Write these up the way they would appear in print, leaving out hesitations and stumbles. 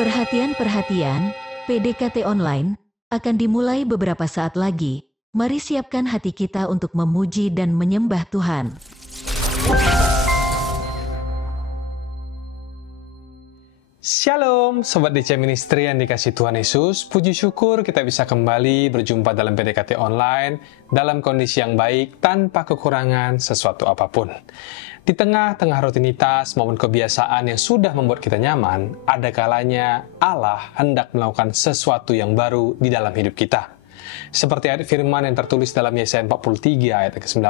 Perhatian, PDKT Online akan dimulai beberapa saat lagi. Mari siapkan hati kita untuk memuji dan menyembah Tuhan. Shalom, Sobat DC Ministry yang dikasih Tuhan Yesus. Puji syukur kita bisa kembali berjumpa dalam PDKT Online dalam kondisi yang baik tanpa kekurangan sesuatu apapun. Di tengah-tengah rutinitas maupun kebiasaan yang sudah membuat kita nyaman, ada kalanya Allah hendak melakukan sesuatu yang baru di dalam hidup kita. Seperti ayat firman yang tertulis dalam Yesaya 43 ayat ke-19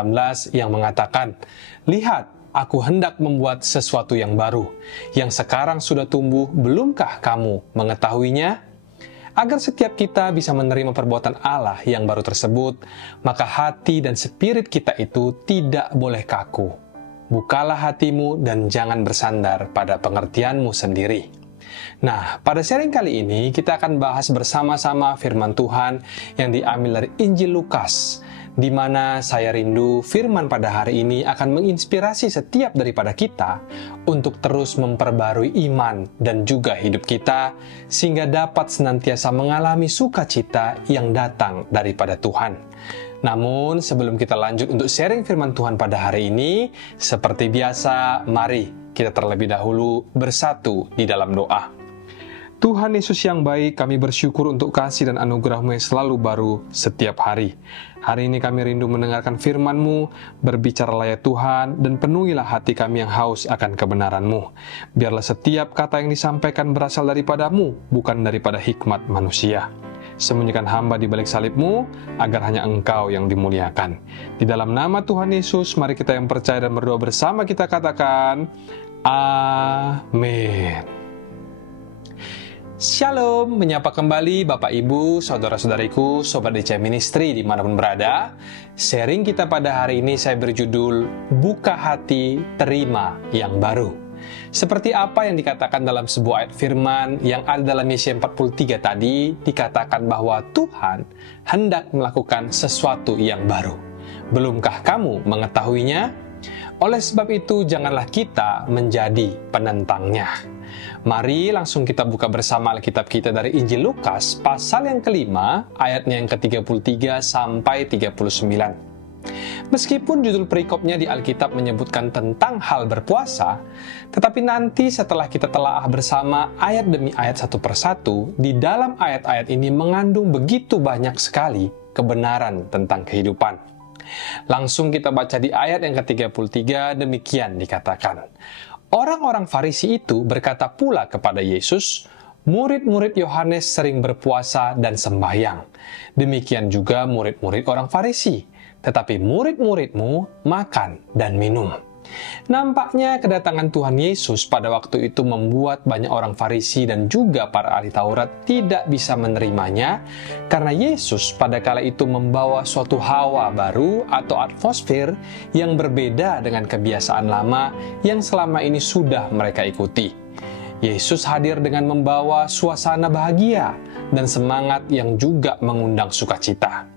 yang mengatakan, "Lihat, Aku hendak membuat sesuatu yang baru, yang sekarang sudah tumbuh, belumkah kamu mengetahuinya?" Agar setiap kita bisa menerima perbuatan Allah yang baru tersebut, maka hati dan spirit kita itu tidak boleh kaku. Bukalah hatimu dan jangan bersandar pada pengertianmu sendiri. Nah, pada sharing kali ini kita akan bahas bersama-sama firman Tuhan yang diambil dari Injil Lukas, di mana saya rindu firman pada hari ini akan menginspirasi setiap daripada kita untuk terus memperbarui iman dan juga hidup kita, sehingga dapat senantiasa mengalami sukacita yang datang daripada Tuhan. Namun, sebelum kita lanjut untuk sharing firman Tuhan pada hari ini, seperti biasa, mari kita terlebih dahulu bersatu di dalam doa. Tuhan Yesus yang baik, kami bersyukur untuk kasih dan anugerah-Mu yang selalu baru setiap hari. Hari ini kami rindu mendengarkan firman-Mu, berbicaralah ya Tuhan, dan penuhilah hati kami yang haus akan kebenaran-Mu. Biarlah setiap kata yang disampaikan berasal daripada-Mu, bukan daripada hikmat manusia. Sembunyikan hamba di balik salib-Mu, agar hanya Engkau yang dimuliakan. Di dalam nama Tuhan Yesus, mari kita yang percaya dan berdoa bersama kita katakan, Amin. Shalom, menyapa kembali Bapak Ibu, Saudara-saudariku, Sobat DC Ministry dimanapun berada. Sharing kita pada hari ini saya berjudul, Buka Hati, Terima yang Baru. Seperti apa yang dikatakan dalam sebuah ayat firman yang ada dalam Yesaya 43 tadi, dikatakan bahwa Tuhan hendak melakukan sesuatu yang baru. Belumkah kamu mengetahuinya? Oleh sebab itu, janganlah kita menjadi penentangnya. Mari langsung kita buka bersama Alkitab kita dari Injil Lukas, pasal yang kelima, ayatnya yang ke-33 sampai 39. Meskipun judul perikopnya di Alkitab menyebutkan tentang hal berpuasa, tetapi nanti setelah kita telaah bersama ayat demi ayat satu persatu, di dalam ayat-ayat ini mengandung begitu banyak sekali kebenaran tentang kehidupan. Langsung kita baca di ayat yang ke-33, demikian dikatakan. Orang-orang Farisi itu berkata pula kepada Yesus, murid-murid Yohanes sering berpuasa dan sembahyang. Demikian juga murid-murid orang Farisi. Tetapi murid-muridmu makan dan minum. Nampaknya kedatangan Tuhan Yesus pada waktu itu membuat banyak orang Farisi dan juga para ahli Taurat tidak bisa menerimanya, karena Yesus pada kala itu membawa suatu hawa baru atau atmosfer yang berbeda dengan kebiasaan lama yang selama ini sudah mereka ikuti. Yesus hadir dengan membawa suasana bahagia dan semangat yang juga mengundang sukacita,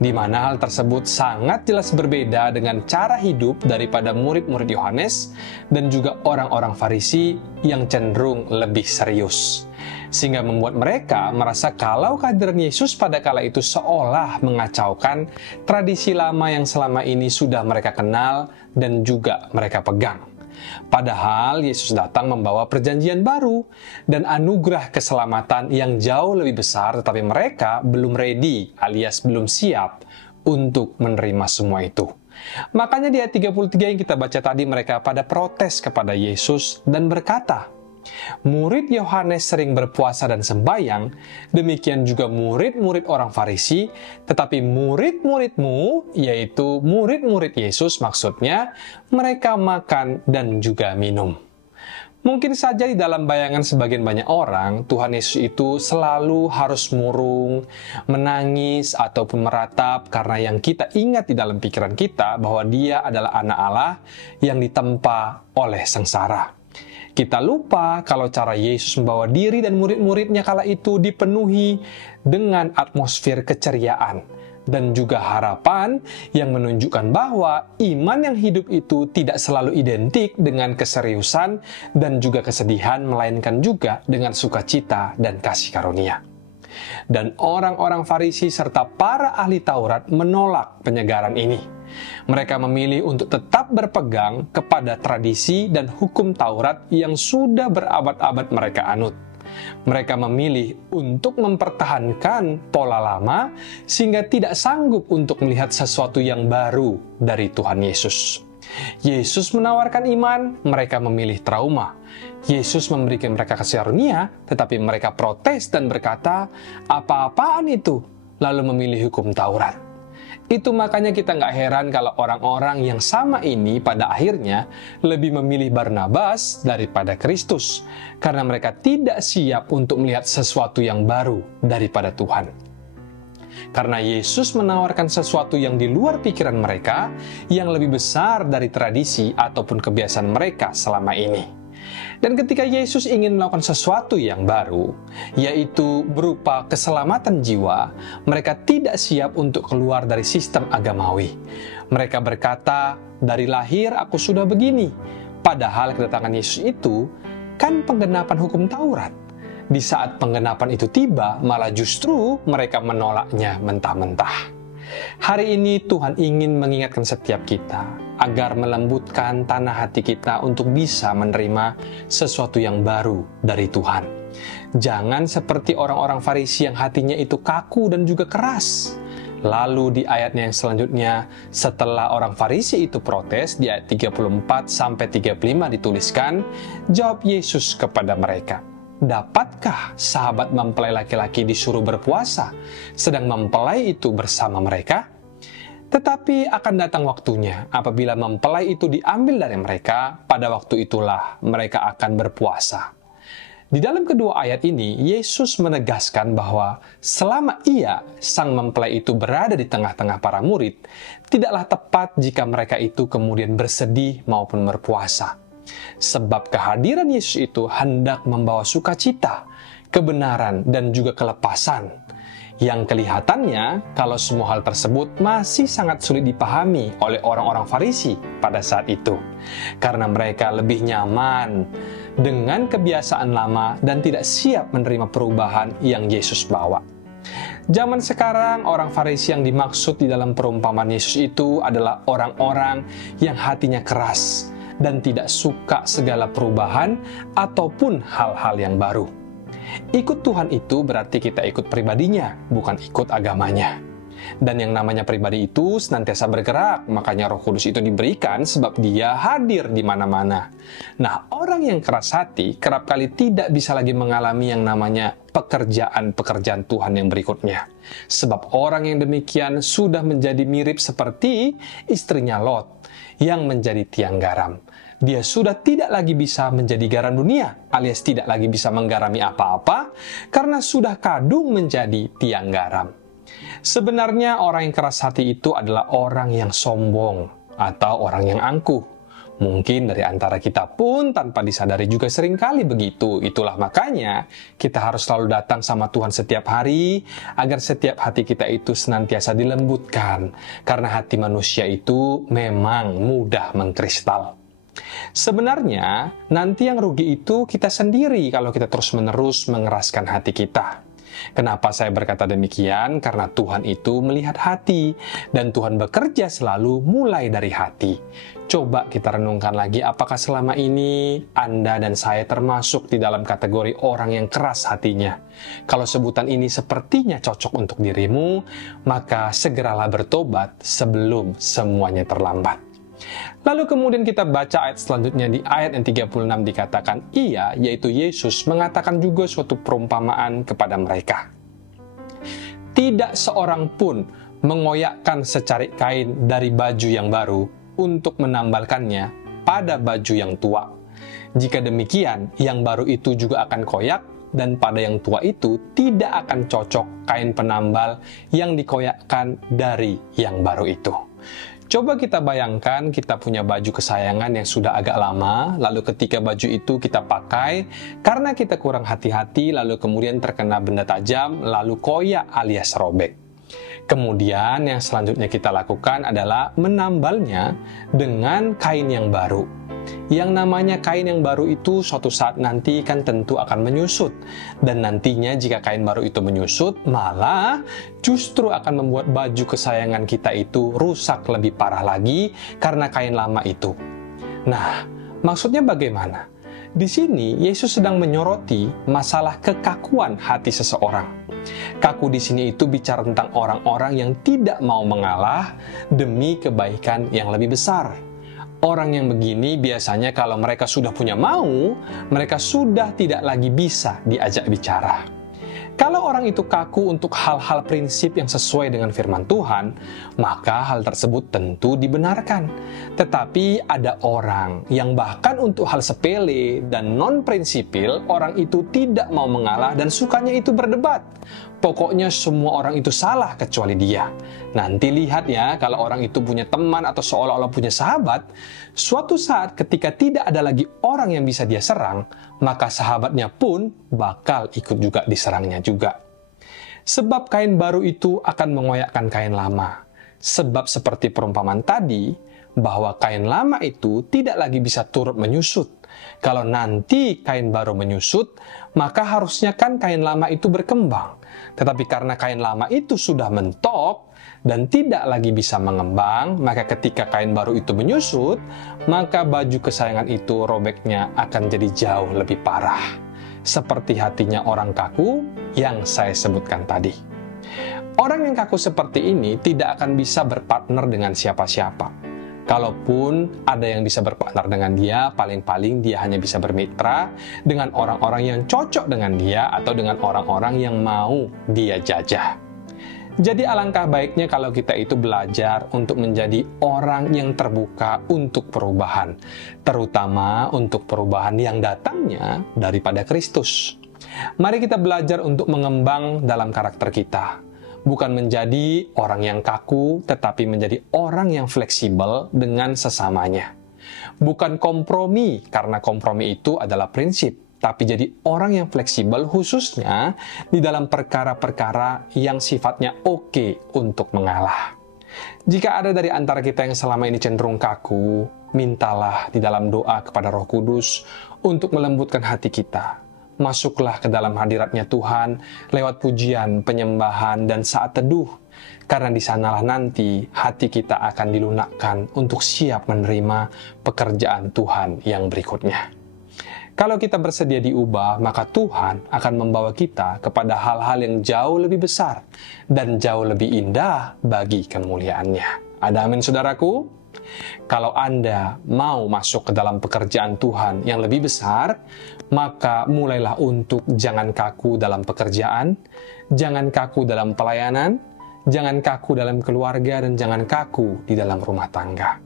di mana hal tersebut sangat jelas berbeda dengan cara hidup daripada murid-murid Yohanes dan juga orang-orang Farisi yang cenderung lebih serius. Sehingga membuat mereka merasa kalau kehadiran Yesus pada kala itu seolah mengacaukan tradisi lama yang selama ini sudah mereka kenal dan juga mereka pegang. Padahal Yesus datang membawa perjanjian baru dan anugerah keselamatan yang jauh lebih besar, tetapi mereka belum ready alias belum siap untuk menerima semua itu. Makanya di ayat 33 yang kita baca tadi, mereka pada protes kepada Yesus dan berkata, murid Yohanes sering berpuasa dan sembahyang, demikian juga murid-murid orang Farisi, tetapi murid-muridmu, yaitu murid-murid Yesus maksudnya, mereka makan dan juga minum. Mungkin saja di dalam bayangan sebagian banyak orang, Tuhan Yesus itu selalu harus murung, menangis, ataupun meratap karena yang kita ingat di dalam pikiran kita bahwa Dia adalah anak Allah yang ditempa oleh sengsara. Kita lupa kalau cara Yesus membawa diri dan murid-muridnya kala itu dipenuhi dengan atmosfer keceriaan dan juga harapan yang menunjukkan bahwa iman yang hidup itu tidak selalu identik dengan keseriusan dan juga kesedihan, melainkan juga dengan sukacita dan kasih karunia. Dan orang-orang Farisi serta para ahli Taurat menolak penyegaran ini. Mereka memilih untuk tetap berpegang kepada tradisi dan hukum Taurat yang sudah berabad-abad mereka anut. Mereka memilih untuk mempertahankan pola lama sehingga tidak sanggup untuk melihat sesuatu yang baru dari Tuhan Yesus. Yesus menawarkan iman, mereka memilih trauma. Yesus memberikan mereka kasih karunia, tetapi mereka protes dan berkata, "Apa-apaan itu?" Lalu memilih hukum Taurat. Itu makanya kita nggak heran kalau orang-orang yang sama ini pada akhirnya lebih memilih Barnabas daripada Kristus, karena mereka tidak siap untuk melihat sesuatu yang baru daripada Tuhan. Karena Yesus menawarkan sesuatu yang di luar pikiran mereka, yang lebih besar dari tradisi ataupun kebiasaan mereka selama ini. Dan ketika Yesus ingin melakukan sesuatu yang baru, yaitu berupa keselamatan jiwa, mereka tidak siap untuk keluar dari sistem agamawi. Mereka berkata, "Dari lahir aku sudah begini." Padahal kedatangan Yesus itu kan penggenapan hukum Taurat. Di saat penggenapan itu tiba, malah justru mereka menolaknya mentah-mentah. Hari ini Tuhan ingin mengingatkan setiap kita agar melembutkan tanah hati kita untuk bisa menerima sesuatu yang baru dari Tuhan. Jangan seperti orang-orang Farisi yang hatinya itu kaku dan juga keras. Lalu di ayatnya yang selanjutnya, setelah orang Farisi itu protes, di ayat 34-35 dituliskan, jawab Yesus kepada mereka, "Dapatkah sahabat mempelai laki-laki disuruh berpuasa, sedang mempelai itu bersama mereka? Tetapi akan datang waktunya, apabila mempelai itu diambil dari mereka, pada waktu itulah mereka akan berpuasa." Di dalam kedua ayat ini, Yesus menegaskan bahwa selama ia, sang mempelai itu berada di tengah-tengah para murid, tidaklah tepat jika mereka itu kemudian bersedih maupun berpuasa. Sebab kehadiran Yesus itu hendak membawa sukacita, kebenaran, dan juga kelepasan. Yang kelihatannya, kalau semua hal tersebut masih sangat sulit dipahami oleh orang-orang Farisi pada saat itu. Karena mereka lebih nyaman dengan kebiasaan lama dan tidak siap menerima perubahan yang Yesus bawa. Zaman sekarang, orang Farisi yang dimaksud di dalam perumpamaan Yesus itu adalah orang-orang yang hatinya keras dan tidak suka segala perubahan ataupun hal-hal yang baru. Ikut Tuhan itu berarti kita ikut pribadinya, bukan ikut agamanya. Dan yang namanya pribadi itu senantiasa bergerak, makanya Roh Kudus itu diberikan sebab dia hadir di mana-mana. Nah, orang yang keras hati kerap kali tidak bisa lagi mengalami yang namanya pekerjaan-pekerjaan Tuhan yang berikutnya. Sebab orang yang demikian sudah menjadi mirip seperti istrinya Lot yang menjadi tiang garam. Dia sudah tidak lagi bisa menjadi garam dunia, alias tidak lagi bisa menggarami apa-apa, karena sudah kadung menjadi tiang garam. Sebenarnya orang yang keras hati itu adalah orang yang sombong atau orang yang angkuh. Mungkin dari antara kita pun tanpa disadari juga seringkali begitu. Itulah makanya kita harus selalu datang sama Tuhan setiap hari agar setiap hati kita itu senantiasa dilembutkan. Karena hati manusia itu memang mudah mengkristal. Sebenarnya, nanti yang rugi itu kita sendiri kalau kita terus-menerus mengeraskan hati kita. Kenapa saya berkata demikian? Karena Tuhan itu melihat hati, dan Tuhan bekerja selalu mulai dari hati. Coba kita renungkan lagi, apakah selama ini Anda dan saya termasuk di dalam kategori orang yang keras hatinya? Kalau sebutan ini sepertinya cocok untuk dirimu, maka segeralah bertobat sebelum semuanya terlambat. Lalu kemudian kita baca ayat selanjutnya, di ayat yang 36 dikatakan, ia, yaitu Yesus, mengatakan juga suatu perumpamaan kepada mereka. Tidak seorang pun mengoyakkan secarik kain dari baju yang baru untuk menambalkannya pada baju yang tua. Jika demikian, yang baru itu juga akan koyak, dan pada yang tua itu tidak akan cocok kain penambal yang dikoyakkan dari yang baru itu. Coba kita bayangkan kita punya baju kesayangan yang sudah agak lama, lalu ketika baju itu kita pakai, karena kita kurang hati-hati, lalu kemudian terkena benda tajam, lalu koyak alias robek. Kemudian yang selanjutnya kita lakukan adalah menambalnya dengan kain yang baru. Yang namanya kain yang baru itu suatu saat nanti kan tentu akan menyusut. Dan nantinya jika kain baru itu menyusut, malah justru akan membuat baju kesayangan kita itu rusak lebih parah lagi karena kain lama itu. Nah, maksudnya bagaimana? Di sini Yesus sedang menyoroti masalah kekakuan hati seseorang. Kaku di sini itu bicara tentang orang-orang yang tidak mau mengalah demi kebaikan yang lebih besar. Orang yang begini biasanya kalau mereka sudah punya mau, mereka sudah tidak lagi bisa diajak bicara. Kalau orang itu kaku untuk hal-hal prinsip yang sesuai dengan firman Tuhan, maka hal tersebut tentu dibenarkan. Tetapi ada orang yang bahkan untuk hal sepele dan non-prinsipil, orang itu tidak mau mengalah dan sukanya itu berdebat. Pokoknya semua orang itu salah kecuali dia. Nanti lihat ya, kalau orang itu punya teman atau seolah-olah punya sahabat, suatu saat ketika tidak ada lagi orang yang bisa dia serang, maka sahabatnya pun bakal ikut juga diserangnya juga. Sebab kain baru itu akan mengoyakkan kain lama. Sebab seperti perumpamaan tadi, bahwa kain lama itu tidak lagi bisa turut menyusut. Kalau nanti kain baru menyusut, maka harusnya kan kain lama itu berkembang. Tetapi karena kain lama itu sudah mentok dan tidak lagi bisa mengembang, maka ketika kain baru itu menyusut, maka baju kesayangan itu robeknya akan jadi jauh lebih parah. Seperti hatinya orang kaku yang saya sebutkan tadi. Orang yang kaku seperti ini tidak akan bisa berpartner dengan siapa-siapa. Kalaupun ada yang bisa berpartner dengan dia, paling-paling dia hanya bisa bermitra dengan orang-orang yang cocok dengan dia atau dengan orang-orang yang mau dia jajah. Jadi alangkah baiknya kalau kita itu belajar untuk menjadi orang yang terbuka untuk perubahan, terutama untuk perubahan yang datangnya daripada Kristus. Mari kita belajar untuk mengembang dalam karakter kita. Bukan menjadi orang yang kaku, tetapi menjadi orang yang fleksibel dengan sesamanya. Bukan kompromi, karena kompromi itu adalah prinsip, tapi jadi orang yang fleksibel khususnya di dalam perkara-perkara yang sifatnya oke untuk mengalah. Jika ada dari antara kita yang selama ini cenderung kaku, mintalah di dalam doa kepada Roh Kudus untuk melembutkan hati kita. Masuklah ke dalam hadiratnya Tuhan lewat pujian, penyembahan, dan saat teduh. Karena di sanalah nanti hati kita akan dilunakkan untuk siap menerima pekerjaan Tuhan yang berikutnya. Kalau kita bersedia diubah, maka Tuhan akan membawa kita kepada hal-hal yang jauh lebih besar dan jauh lebih indah bagi kemuliaannya. Ada amin, saudaraku? Kalau Anda mau masuk ke dalam pekerjaan Tuhan yang lebih besar, maka mulailah untuk jangan kaku dalam pekerjaan, jangan kaku dalam pelayanan, jangan kaku dalam keluarga, dan jangan kaku di dalam rumah tangga.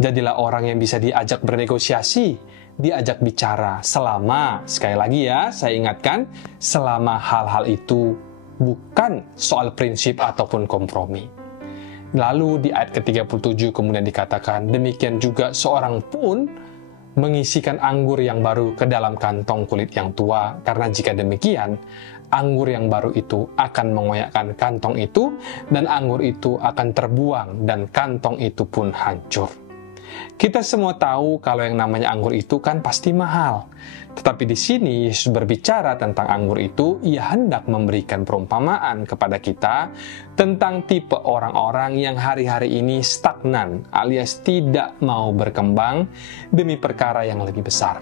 Jadilah orang yang bisa diajak bernegosiasi, diajak bicara selama, sekali lagi ya, saya ingatkan, selama hal-hal itu bukan soal prinsip ataupun kompromi. Lalu di ayat ke-37 kemudian dikatakan, demikian juga seorang pun mengisikan anggur yang baru ke dalam kantong kulit yang tua, karena jika demikian, anggur yang baru itu akan mengoyakkan kantong itu, dan anggur itu akan terbuang, dan kantong itu pun hancur. Kita semua tahu kalau yang namanya anggur itu kan pasti mahal. Tetapi di sini Yesus berbicara tentang anggur itu, Ia hendak memberikan perumpamaan kepada kita tentang tipe orang-orang yang hari-hari ini stagnan alias tidak mau berkembang demi perkara yang lebih besar.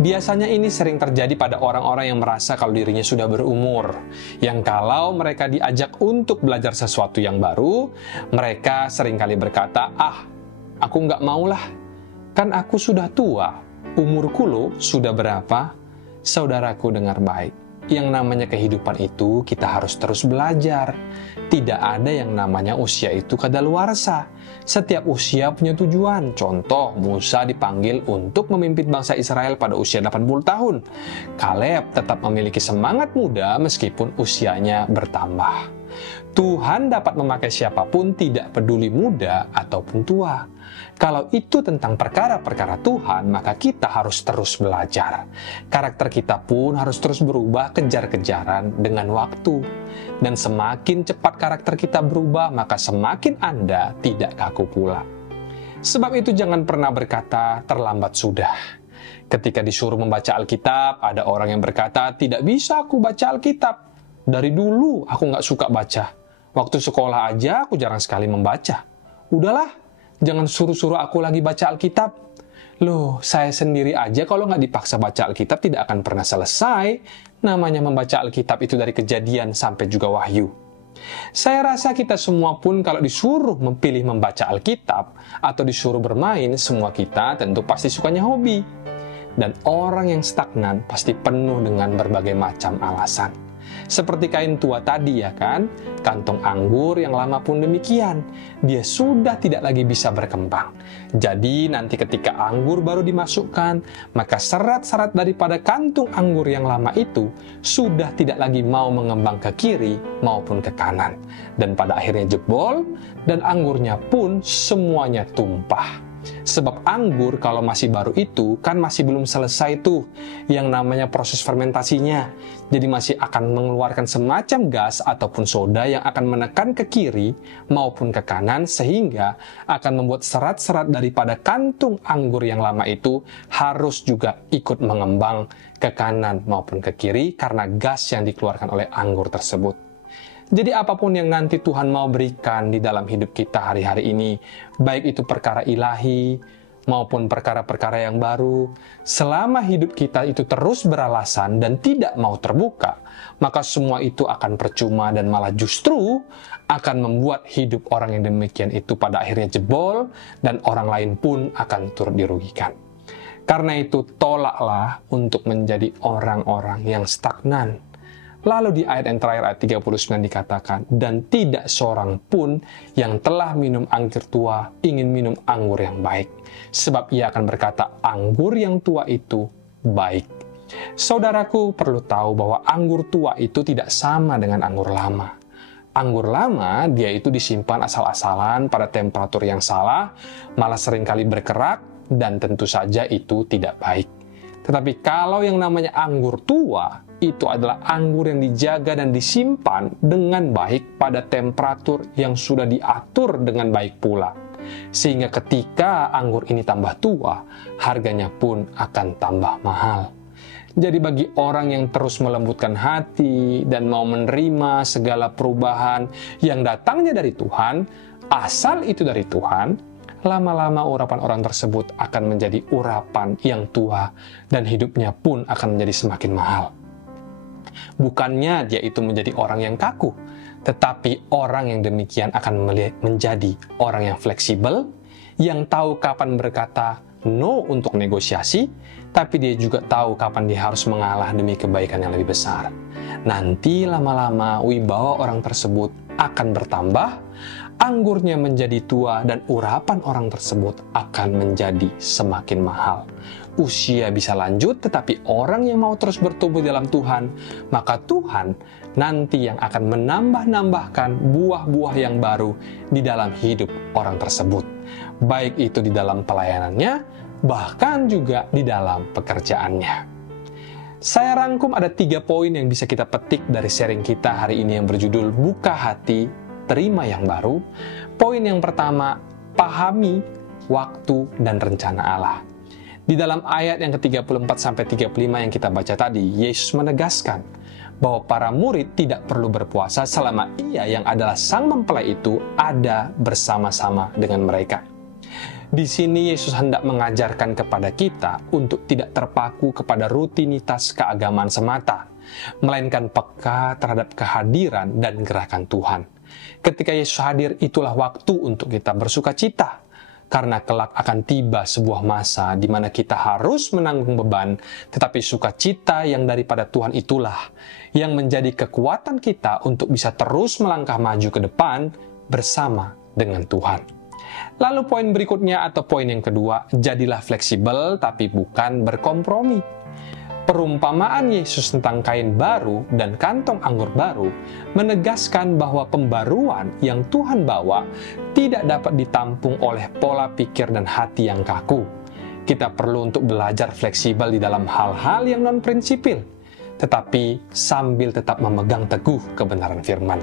Biasanya ini sering terjadi pada orang-orang yang merasa kalau dirinya sudah berumur, yang kalau mereka diajak untuk belajar sesuatu yang baru, mereka seringkali berkata, aku nggak maulah, kan aku sudah tua. Umurku lo sudah berapa? Saudaraku, dengar baik. Yang namanya kehidupan itu kita harus terus belajar. Tidak ada yang namanya usia itu kadaluarsa. Setiap usia punya tujuan. Contoh, Musa dipanggil untuk memimpin bangsa Israel pada usia 80 tahun. Kaleb tetap memiliki semangat muda meskipun usianya bertambah. Tuhan dapat memakai siapapun, tidak peduli muda ataupun tua. Kalau itu tentang perkara-perkara Tuhan, maka kita harus terus belajar. Karakter kita pun harus terus berubah kejar-kejaran dengan waktu. Dan semakin cepat karakter kita berubah, maka semakin Anda tidak kaku pula. Sebab itu jangan pernah berkata, terlambat sudah. Ketika disuruh membaca Alkitab, ada orang yang berkata, tidak bisa aku baca Alkitab. Dari dulu aku nggak suka baca. Waktu sekolah aja aku jarang sekali membaca. Udahlah, jangan suruh-suruh aku lagi baca Alkitab. Loh, saya sendiri aja kalau nggak dipaksa baca Alkitab tidak akan pernah selesai. Namanya membaca Alkitab itu dari Kejadian sampai juga Wahyu. Saya rasa kita semua pun kalau disuruh memilih membaca Alkitab atau disuruh bermain, semua kita tentu pasti sukanya hobi. Dan orang yang stagnan pasti penuh dengan berbagai macam alasan. Seperti kain tua tadi ya kan, kantong anggur yang lama pun demikian. Dia sudah tidak lagi bisa berkembang. Jadi nanti ketika anggur baru dimasukkan, maka serat-serat daripada kantung anggur yang lama itu sudah tidak lagi mau mengembang ke kiri maupun ke kanan. Dan pada akhirnya jebol, dan anggurnya pun semuanya tumpah. Sebab anggur kalau masih baru itu kan masih belum selesai tuh yang namanya proses fermentasinya. Jadi masih akan mengeluarkan semacam gas ataupun soda yang akan menekan ke kiri maupun ke kanan sehingga akan membuat serat-serat daripada kantung anggur yang lama itu harus juga ikut mengembang ke kanan maupun ke kiri karena gas yang dikeluarkan oleh anggur tersebut. Jadi apapun yang nanti Tuhan mau berikan di dalam hidup kita hari-hari ini, baik itu perkara ilahi maupun perkara-perkara yang baru, selama hidup kita itu terus beralasan dan tidak mau terbuka, maka semua itu akan percuma dan malah justru akan membuat hidup orang yang demikian itu pada akhirnya jebol dan orang lain pun akan turut dirugikan. Karena itu tolaklah untuk menjadi orang-orang yang stagnan. Lalu di ayat yang terakhir, ayat 39 dikatakan, dan tidak seorang pun yang telah minum anggur tua ingin minum anggur yang baik. Sebab ia akan berkata, anggur yang tua itu baik. Saudaraku perlu tahu bahwa anggur tua itu tidak sama dengan anggur lama. Anggur lama, dia itu disimpan asal-asalan pada temperatur yang salah, malah seringkali berkerak, dan tentu saja itu tidak baik. Tetapi kalau yang namanya anggur tua, itu adalah anggur yang dijaga dan disimpan dengan baik pada temperatur yang sudah diatur dengan baik pula. Sehingga ketika anggur ini tambah tua, harganya pun akan tambah mahal. Jadi bagi orang yang terus melembutkan hati dan mau menerima segala perubahan yang datangnya dari Tuhan, asal itu dari Tuhan, lama-lama urapan orang tersebut akan menjadi urapan yang tua dan hidupnya pun akan menjadi semakin mahal. Bukannya dia itu menjadi orang yang kaku, tetapi orang yang demikian akan menjadi orang yang fleksibel, yang tahu kapan berkata no untuk negosiasi, tapi dia juga tahu kapan dia harus mengalah demi kebaikan yang lebih besar. Nanti lama-lama wibawa orang tersebut akan bertambah, anggurnya menjadi tua dan urapan orang tersebut akan menjadi semakin mahal. Usia bisa lanjut, tetapi orang yang mau terus bertumbuh dalam Tuhan, maka Tuhan nanti yang akan menambah-nambahkan buah-buah yang baru di dalam hidup orang tersebut. Baik itu di dalam pelayanannya, bahkan juga di dalam pekerjaannya. Saya rangkum ada 3 poin yang bisa kita petik dari sharing kita hari ini yang berjudul Buka Hati, Terima yang Baru. Poin yang pertama, pahami waktu dan rencana Allah. Di dalam ayat yang ke-34-35 yang kita baca tadi, Yesus menegaskan bahwa para murid tidak perlu berpuasa selama ia yang adalah sang mempelai itu ada bersama-sama dengan mereka. Di sini Yesus hendak mengajarkan kepada kita untuk tidak terpaku kepada rutinitas keagamaan semata, melainkan peka terhadap kehadiran dan gerakan Tuhan. Ketika Yesus hadir, itulah waktu untuk kita bersuka cita. Karena kelak akan tiba sebuah masa di mana kita harus menanggung beban, tetapi sukacita yang daripada Tuhan itulah yang menjadi kekuatan kita untuk bisa terus melangkah maju ke depan bersama dengan Tuhan. Lalu poin berikutnya atau poin yang kedua, jadilah fleksibel tapi bukan berkompromi. Perumpamaan Yesus tentang kain baru dan kantong anggur baru menegaskan bahwa pembaruan yang Tuhan bawa tidak dapat ditampung oleh pola pikir dan hati yang kaku. Kita perlu untuk belajar fleksibel di dalam hal-hal yang non-prinsipil, tetapi sambil tetap memegang teguh kebenaran firman.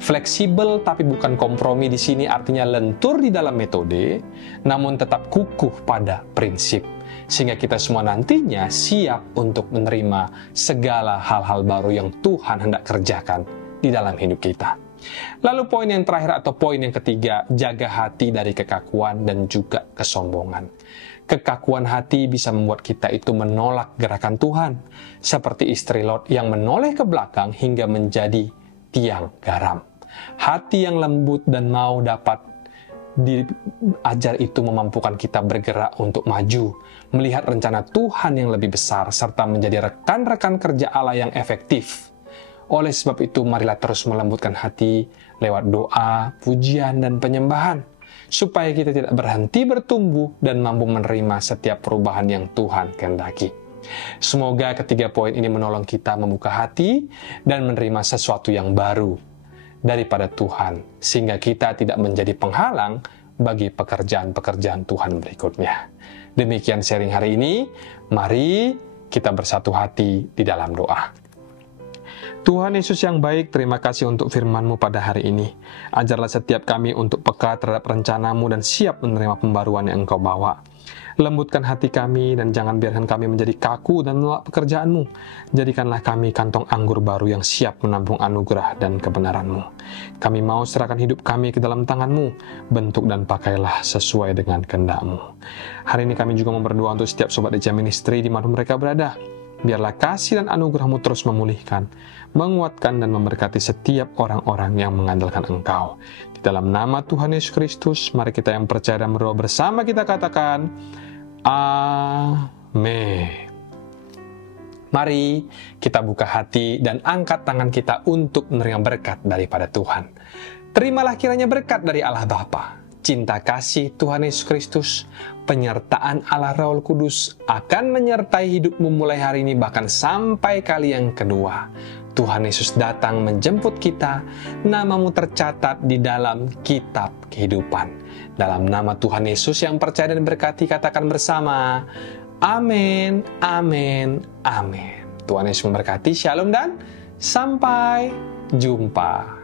Fleksibel tapi bukan kompromi di sini artinya lentur di dalam metode, namun tetap kukuh pada prinsip. Sehingga kita semua nantinya siap untuk menerima segala hal-hal baru yang Tuhan hendak kerjakan di dalam hidup kita. Lalu poin yang terakhir atau poin yang ketiga, jaga hati dari kekakuan dan juga kesombongan. Kekakuan hati bisa membuat kita itu menolak gerakan Tuhan, seperti istri Lot yang menoleh ke belakang hingga menjadi tiang garam. Hati yang lembut dan mau dapat diajar itu memampukan kita bergerak untuk maju, melihat rencana Tuhan yang lebih besar, serta menjadi rekan-rekan kerja Allah yang efektif. Oleh sebab itu, marilah terus melembutkan hati lewat doa, pujian, dan penyembahan, supaya kita tidak berhenti bertumbuh dan mampu menerima setiap perubahan yang Tuhan kehendaki. Semoga ketiga poin ini menolong kita membuka hati dan menerima sesuatu yang baru daripada Tuhan, sehingga kita tidak menjadi penghalang bagi pekerjaan-pekerjaan Tuhan berikutnya. Demikian sharing hari ini, mari kita bersatu hati di dalam doa. Tuhan Yesus yang baik, terima kasih untuk firman-Mu pada hari ini. Ajarlah setiap kami untuk peka terhadap rencana-Mu dan siap menerima pembaruan yang Engkau bawa. Lembutkan hati kami dan jangan biarkan kami menjadi kaku dan menolak pekerjaan-Mu. Jadikanlah kami kantong anggur baru yang siap menampung anugerah dan kebenaran-Mu. Kami mau serahkan hidup kami ke dalam tangan-Mu, bentuk dan pakailah sesuai dengan kehendak-Mu. Hari ini kami juga mau berdoa untuk setiap sobat DJ Ministry di mana mereka berada. Biarlah kasih dan anugerah-Mu terus memulihkan, menguatkan dan memberkati setiap orang-orang yang mengandalkan Engkau. Di dalam nama Tuhan Yesus Kristus, mari kita yang percaya dan berdoa bersama kita katakan, Amin. Mari kita buka hati dan angkat tangan kita untuk menerima berkat daripada Tuhan. Terimalah kiranya berkat dari Allah Bapa, cinta kasih Tuhan Yesus Kristus, penyertaan Allah Roh Kudus akan menyertai hidupmu mulai hari ini bahkan sampai kali yang kedua. Tuhan Yesus datang menjemput kita, namamu tercatat di dalam kitab kehidupan. Dalam nama Tuhan Yesus yang percaya dan berkati, katakan bersama, amin, amin, amin. Tuhan Yesus memberkati, shalom dan sampai jumpa.